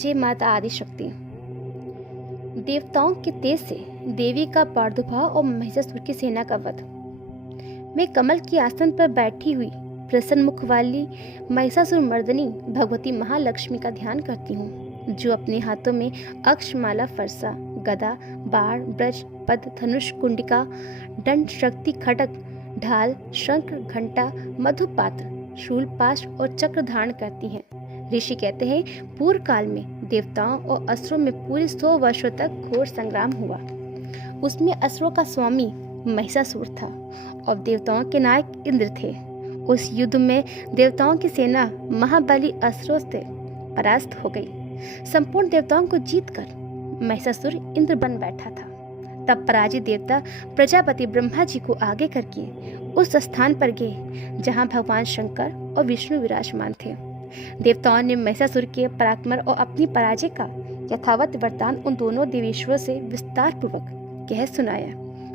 जय माता आदिशक्ति। देवताओं के तेज से देवी का प्रादुर्भाव और महिषासुर की सेना का वध। मैं कमल के आसन पर बैठी हुई प्रसन्न मुख वाली महिषासुर मर्दनी भगवती महालक्ष्मी का ध्यान करती हूँ, जो अपने हाथों में अक्षमाला, फरसा, गदा, बाण, ब्रज, पद, धनुष, कुंडिका, दंड, शक्ति, खड्ग, ढाल, शंख, घंटा, मधुपात्र, शूल, पाश और चक्र धारण करती हैं। ऋषि कहते हैं, पूर्व काल में देवताओं और असुरों में पूरे 100 वर्षों तक घोर संग्राम हुआ। उसमें असुरों का स्वामी महिषासुर था और देवताओं के नायक इंद्र थे। उस युद्ध में देवताओं की सेना महाबली असुरों से परास्त हो गई। संपूर्ण देवताओं को जीतकर महिषासुर इंद्र बन बैठा था। तब पराजित देवता प्रजापति ब्रह्मा जी को आगे करके उस स्थान पर गए जहां भगवान शंकर और विष्णु विराजमान थे। देवताओं ने महिषासुर के पराक्रम और अपनी पराजय का यथावत वृत्तांत उन दोनों देवेश्वरों से विस्तार पूर्वक कह सुनाया।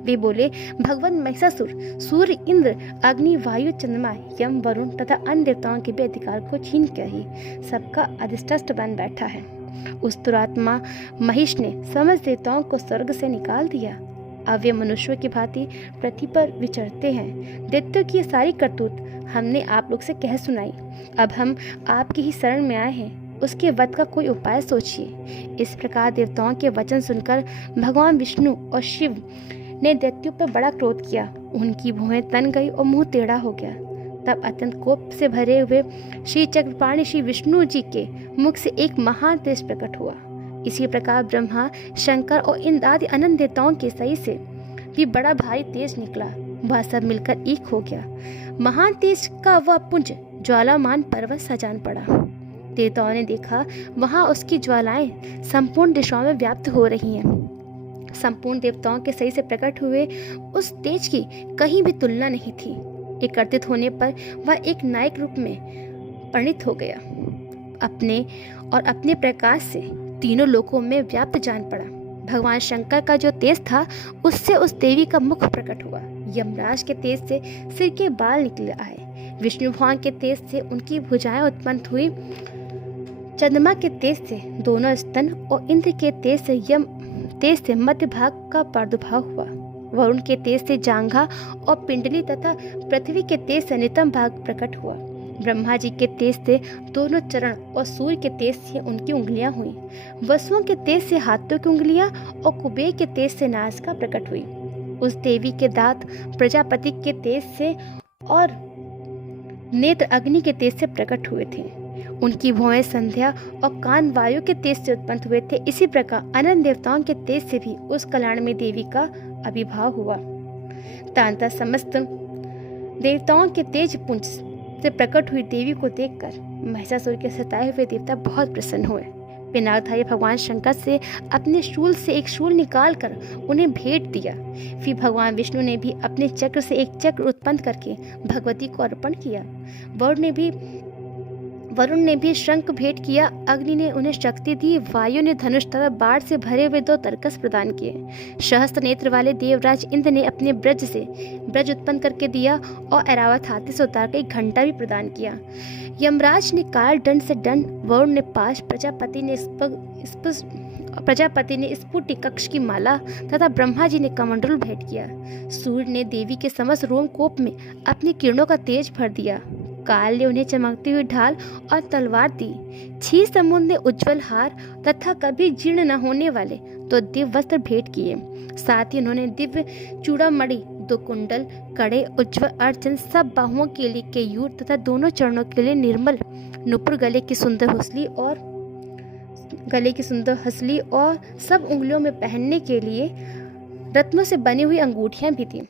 वे बोले, भगवान महिषासुर सूर्य, इंद्र, अग्नि, वायु, चंद्रमा, यम, वरुण तथा अन्य देवताओं के भी अधिकार को छीन कर ही सबका अधिष्ठात्र बन बैठा है। उस दुरात्मा महिष ने समस्त देवताओं को स्वर्ग से निकाल दिया। अब वे मनुष्यों की भांति पृथ्वी पर विचरते हैं। दैत्यों की सारी करतूत हमने आप लोग से कह सुनाई। अब हम आपकी ही शरण में आए हैं, उसके वध का कोई उपाय सोचिए। इस प्रकार देवताओं के वचन सुनकर भगवान विष्णु और शिव ने दैत्यों पर बड़ा क्रोध किया। उनकी भुएं तन गई और मुंह टेढ़ा हो गया। तब अत्यंत कोप से भरे हुए श्री चक्रपाणि श्री विष्णु जी के मुख से एक महान तेज प्रकट हुआ। इसी प्रकार ब्रह्मा, शंकर और इंद्र आदि अनंत देवताओं के सही से भी बड़ा भारी तेज निकला। वह सब मिलकर एक हो गया। महान तेज का वह पुंज ज्वालामान पर्वत सा जान पड़ा। देवताओं ने देखा, वहां उसकी ज्वालाएं संपूर्ण दिशाओं में व्याप्त हो रही हैं। संपूर्ण देवताओं के सही से प्रकट हुए उस तेज की कहीं भी तुलना नहीं थी। एकत्रित होने पर वह एक नायक रूप में परिणित हो गया। अपने प्रकाश से तीनों लोकों में व्याप्त जान पड़ा। भगवान शंकर का जो तेज था, उससे उस देवी का मुख प्रकट हुआ। यमराज के तेज से सिर के बाल निकल आए। विष्णु भगवान के तेज से उनकी भुजाएं उत्पन्न हुई। चंद्रमा के तेज से दोनों स्तन और इंद्र के तेज से मध्य भाग का प्रादुर्भाव हुआ। वरुण के तेज से जांघा और पिंडली तथा पृथ्वी के तेज से नितंब भाग प्रकट हुआ। ब्रह्मा जी के तेज से दोनों चरण और सूर्य के तेज से उनकी उंगलियां हुई। वसुओं के तेज से हाथों की उंगलियां और कुबेर के तेज से नासिका प्रकट हुई। उस देवी के दांत प्रजापति के तेज से और नेत्र अग्नि के तेज से प्रकट हुए थे। उनकी भौहें संध्या और कान वायु के तेज से उत्पन्न हुए थे। इसी प्रकार अनंत देवताओं के तेज से भी उस कल्याण में देवी का आविर्भाव हुआ। तदनंतर समस्त देवताओं के तेज पुंज से प्रकट हुई देवी को देखकर महिषासुर के सताए हुए देवता बहुत प्रसन्न हुए। पिनाकधारी भगवान शंकर से अपने शूल से एक शूल निकालकर उन्हें भेंट दिया। फिर भगवान विष्णु ने भी अपने चक्र से एक चक्र उत्पन्न करके भगवती को अर्पण किया। वरुण ने भी शंख भेंट किया। अग्नि ने उन्हें शक्ति दी। वायु ने धनुष तथा बाण से भरे हुए 2 तरकस प्रदान किए। सहस्त्र नेत्र वाले देवराज इंद्र ने अपने ब्रज से ब्रज उत्पन्न करके दिया और ऐरावत हाथी से उतार कर एक घंटा भी प्रदान किया। यमराज ने काल दंड से दंड, वरुण ने पाश, प्रजापति ने स्फुटी कक्ष की माला तथा ब्रह्मा जी ने कमंडल भेंट किया। सूर्य ने देवी के समस्त रोमकोप में अपनी किरणों का तेज भर दिया। काल ने उन्हें चमकती हुई ढाल और तलवार दी। 6 समुद्र ने उज्जवल हार तथा कभी जीर्ण न होने वाले तो दिव्य वस्त्र भेंट किए। साथ ही उन्होंने दिव्य चूड़ामणि, 2 कुंडल, कड़े, उज्जवल अर्चन, सब बाहुओं के लिए केयूर तथा दोनों चरणों के लिए निर्मल नुपुर, गले की सुंदर हंसली और सब उंगलियों में पहनने के लिए रत्नों से बनी हुई अंगूठियां भी थीं।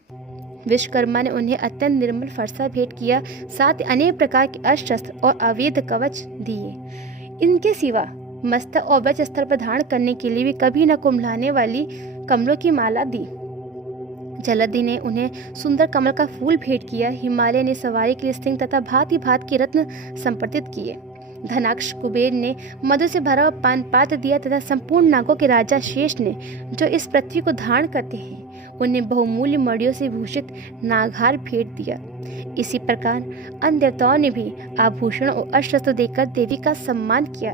विश्वकर्मा ने उन्हें अत्यंत निर्मल फरसा भेंट किया। साथ ही अनेक प्रकार के अस्त्र और अवैध कवच दिए। इनके सिवा मस्तक और वक्ष स्थल पर धारण करने के लिए भी कभी न कुम्हलाने वाली कमलों की माला दी। जलधि ने उन्हें सुंदर कमल का फूल भेंट किया। हिमालय ने सवारी के लिए सिंह तथा भांति भांति के रत्न संपर्दित किए। धनाक्ष कुबेर ने मधु से भरा हुआ पान पात्र दिया तथा संपूर्ण नागों के राजा शेष ने, जो इस पृथ्वी को धारण करते हैं, उन्हें बहुमूल्य मणियों से भूषित नागहार भेंट दिया। इसी प्रकार अन्य देवताओं ने भी आभूषण और अस्त्र देकर देवी का सम्मान किया।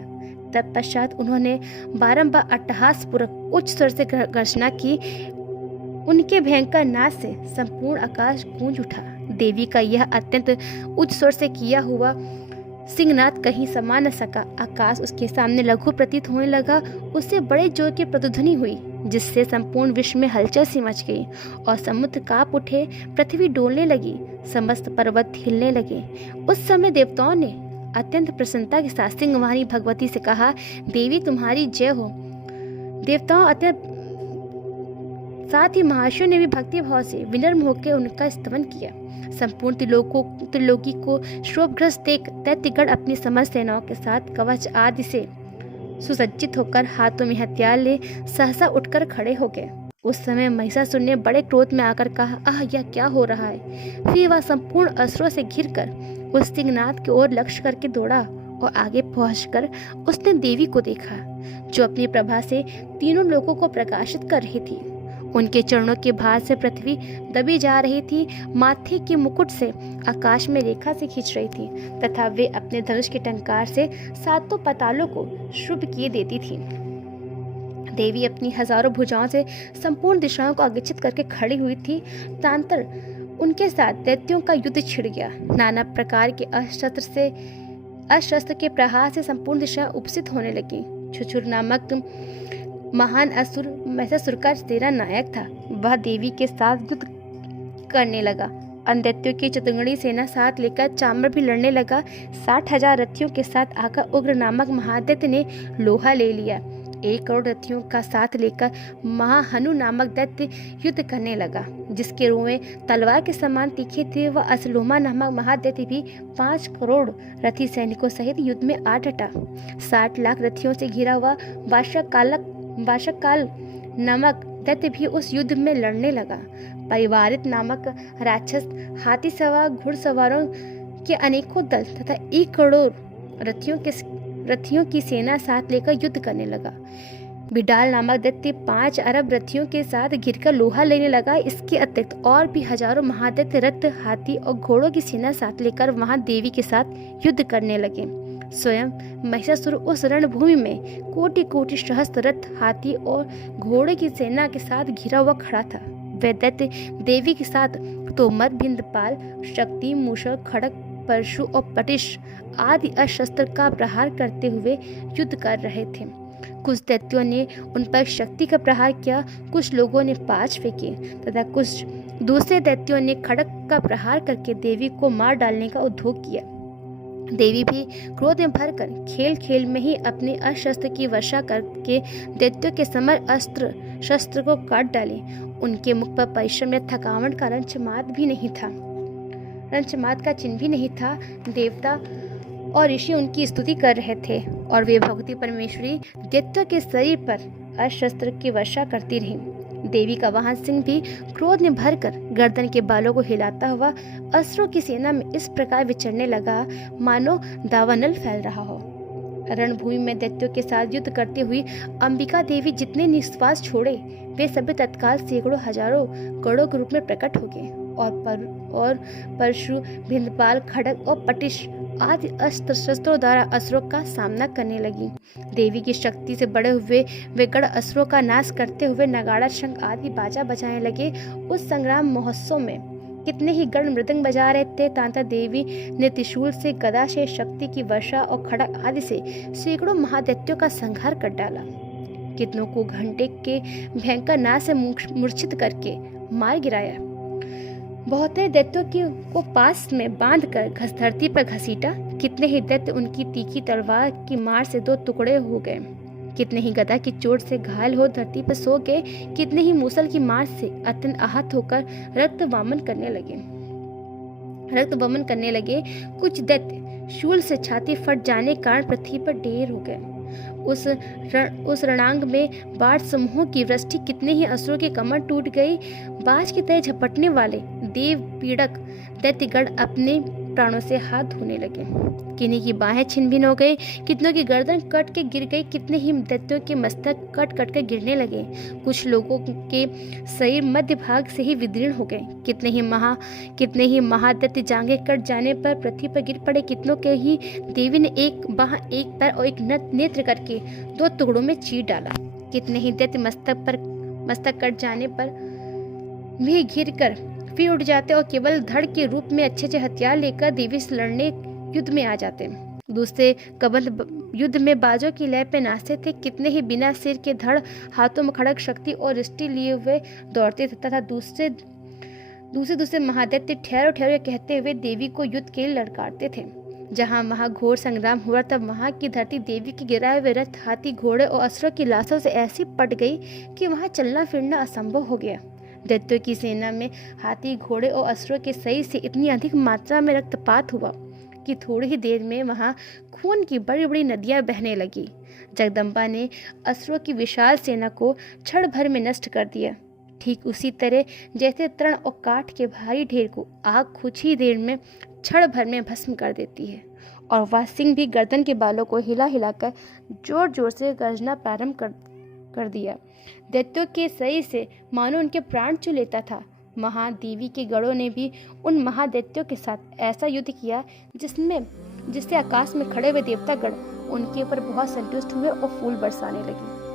तत्पश्चात उन्होंने बारंबार अट्टहासपूर्वक उच्च स्वर से गर्जना की। उनके भयंकर नाद से संपूर्ण आकाश गूंज उठा। देवी का यह अत्यंत उच्च स्वर से किया हुआ सिंहनाद कहीं समा न सका। आकाश उसके सामने लघु प्रतीत होने लगा। उससे बड़े जोर की प्रतिध्वनि हुई, जिससे संपूर्ण विश्व में हलचल सी मच गई और समुद्र कांप उठे, पृथ्वी डोलने लगी, समस्त पर्वत हिलने लगे। उस समय देवताओं ने अत्यंत प्रसन्नता के साथ सिंहवाहिनी भगवती से कहा, देवी तुम्हारी जय हो। देवताओं अत्यंत साथ ही महर्षियों ने भी भक्ति भाव से विनम्र होकर उनका स्तवन किया। संपूर्ण त्रिलोकी को शोभग्रस्त देख दैत्यगण अपनी समस्त सेनाओं के साथ कवच आदि से सुसज्जित होकर हाथों में हथियार ले सहसा उठकर खड़े हो गए। उस समय महिषासुर ने बड़े क्रोध में आकर कहा, आह यह क्या हो रहा है। फिर वह संपूर्ण अस्त्रों से घिरकर उस सिंहनाद की ओर लक्ष्य करके दौड़ा और आगे पहुंचकर उसने देवी को देखा, जो अपनी प्रभा से तीनों लोगों को प्रकाशित कर रही थी। उनके चरणों के भार से पृथ्वी दबी जा रही थी, माथे के मुकुट से आकाश में रेखा से खींच रही थी तथा वे अपने धनुष के टंकार से सातों पातालों को शुभ किए देती थी। देवी अपनी हजारों भुजाओं से संपूर्ण दिशाओं को अग्रचित करके खड़ी हुई थी। तांतर उनके साथ दैत्यों का युद्ध छिड़ गया। नाना प्रकार के अस्त्र के प्रहार से संपूर्ण दिशाएं उपसित होने लगी। छुछुर नामक महान असुर महिषासुर का तेरा नायक था। वह देवी के साथ युद्ध करने लगा। अन्य दैत्यों की चतुर्गणी सेना साथ लेकर चाम्र भी लड़ने लगा। 60,000 रथियों के साथ आकर उग्र नामक महादैत्य ने लोहा ले लिया। 1 करोड़ रथियों का साथ लेकर महाहनु नामक दैत्य युद्ध करने लगा, जिसके रोए तलवार के समान तीखे थे। वह असलोमा नामक महादैत्य भी 5 करोड़ रथी सैनिकों सहित युद्ध में आ डटा। 60 लाख रथियों से घिरा हुआ वाशकाल नामक दैत्य भी उस युद्ध में लड़ने लगा। परिवारित नामक राक्षस हाथी सवार घुड़सवारों के अनेकों दल तथा 1 करोड़ रथियों की सेना साथ लेकर युद्ध करने लगा। बिडाल नामक दैत्य 5 अरब रथियों के साथ घिरकर लोहा लेने लगा। इसके अतिरिक्त और भी हजारों महादैत्य रथ, हाथी और घोड़ों की सेना साथ लेकर वहां देवी के साथ युद्ध करने लगे। स्वयं महिषासुर उस रणभूमि में कोटि कोटि सहस्त्र रथ, हाथी और घोड़े की सेना के साथ घिरा हुआ खड़ा था। वह दैत्य देवी के साथ तोमर, भिंदपाल, शक्ति, मूषक, खड़ग, परशु और पटिश आदि अस्त्र का प्रहार करते हुए युद्ध कर रहे थे। कुछ दैत्यों ने उन पर शक्ति का प्रहार किया, कुछ लोगों ने पाश फेंके तथा कुछ दूसरे दैत्यों ने खड़ग का प्रहार करके देवी को मार डालने का उद्योग किया। देवी भी क्रोध में भरकर खेल खेल में ही अपने अस्त्र की वर्षा करके दैत्यों के समर अस्त्र शस्त्र को काट डाले। उनके मुख पर परिश्रम या थकावट का रंचमात का चिन्ह भी नहीं था। देवता और ऋषि उनकी स्तुति कर रहे थे और वे भगवती परमेश्वरी दैत्यों के शरीर पर अस्त्र की वर्षा करती रही। देवी का वाहन सिंह भी क्रोध में भरकर गर्दन के बालों को हिलाता हुआ अस्त्रों की सेना में इस प्रकार विचरने लगा, मानो दावानल फैल रहा हो। रणभूमि में दैत्यों के साथ युद्ध करती हुई अंबिका देवी जितने निश्वास छोड़े, वे सभी तत्काल सैकड़ों हजारों गणों के रूप में प्रकट हो गए और परशु, भिंदपाल, खड़ग और पटिश आदि अस्त्र शस्त्रों द्वारा असुरों का सामना करने लगी। देवी की शक्ति से बड़े हुए वे गढ़ असुरों का नाश करते हुए नगाड़ा, शंख आदि बाजा बजाने लगे। उस संग्राम महोत्सव में कितने ही गण मृदंग बजा रहे थे। तांता देवी ने त्रिशूल से, गदा से शक्ति की वर्षा और खड़ग आदि से सैकड़ों महादैत्यों का संहार कर डाला। कितनों को घंटे के भयंकर नाश से मूर्छित करके मार गिराया। बहुत दैत्यों को पास में बांधकर धरती पर घसीटा। कितने ही दैत्य उनकी तीखी तलवार की मार से 2 टुकड़े हो गए। कितने ही गदा की चोट से घायल हो धरती पर सो गए। कितने ही मूसल की मार से अत्यंत आहत होकर रक्त वमन करने लगे। कुछ दैत्य शूल से छाती फट जाने के कारण पृथ्वी पर ढेर हो गए। उस रणांग में बाढ़ समूहों की वृष्टि, कितने ही असुरों के कमर टूट गई। बाज की तरह झपटने वाले देव पीड़क दैत्यगण अपने प्राणों से हाथ धोने लगे। किन्हीं की बाहें छिन भिन हो गई, कितनों की गर्दन कट के गिर गई, कितने ही दैत्यों के मस्तक कट कट कर गिरने लगे। कुछ लोगों के शरीर मध्य भाग से ही विदीर्ण हो गए। कितने ही महादैत्य जांघें कट जाने पर पृथ्वी पर गिर पड़े। कितनों के ही देवी ने एक बाह, एक पैर और एक नेत्र करके 2 टुकड़ों में चीर डाला। कितने ही दैत्य मस्तक कट जाने पर भी घिर कर फिर उठ जाते और केवल धड़ के रूप में अच्छे हथियार लेकर देवी से लड़ने युद्ध में आ जाते। दूसरे कबंध युद्ध में बाजों की लय पे नाचते थे। कितने ही बिना सिर के धड़, हाथों में खड़ग शक्ति और रिष्टि लिए हुए दौड़ते थे तथा दूसरे महादैत्य ठहरो ठहरो कहते हुए देवी को युद्ध के लिए लड़काते थे। जहाँ महाघोर संग्राम हुआ तब वहाँ की धरती देवी के गिराए हुए रथ, हाथी, घोड़े और असुरों की लाशों से ऐसी पट गई कि वहाँ चलना फिरना असंभव हो गया। दैत्यों की सेना में हाथी, घोड़े और असुरों के सही से इतनी अधिक मात्रा में रक्तपात हुआ कि थोड़ी ही देर में वहाँ खून की बड़ी बड़ी नदियाँ बहने लगी। जगदम्बा ने असुरों की विशाल सेना को क्षण भर में नष्ट कर दिया। ठीक उसी तरह जैसे तृण और काठ के भारी ढेर को आग कुछ ही देर में क्षण भर में भस्म कर देती है, और वह सिंह भी गर्दन के बालों को हिला हिलाकर जोर जोर से गर्जना प्रारंभ कर दिया। दैत्यों के सही से मानो उनके प्राण चू लेता था। महादेवी के गणों ने भी उन महादैत्यों के साथ ऐसा युद्ध किया जिससे आकाश में खड़े हुए देवतागण उनके ऊपर बहुत संतुष्ट हुए और फूल बरसाने लगे।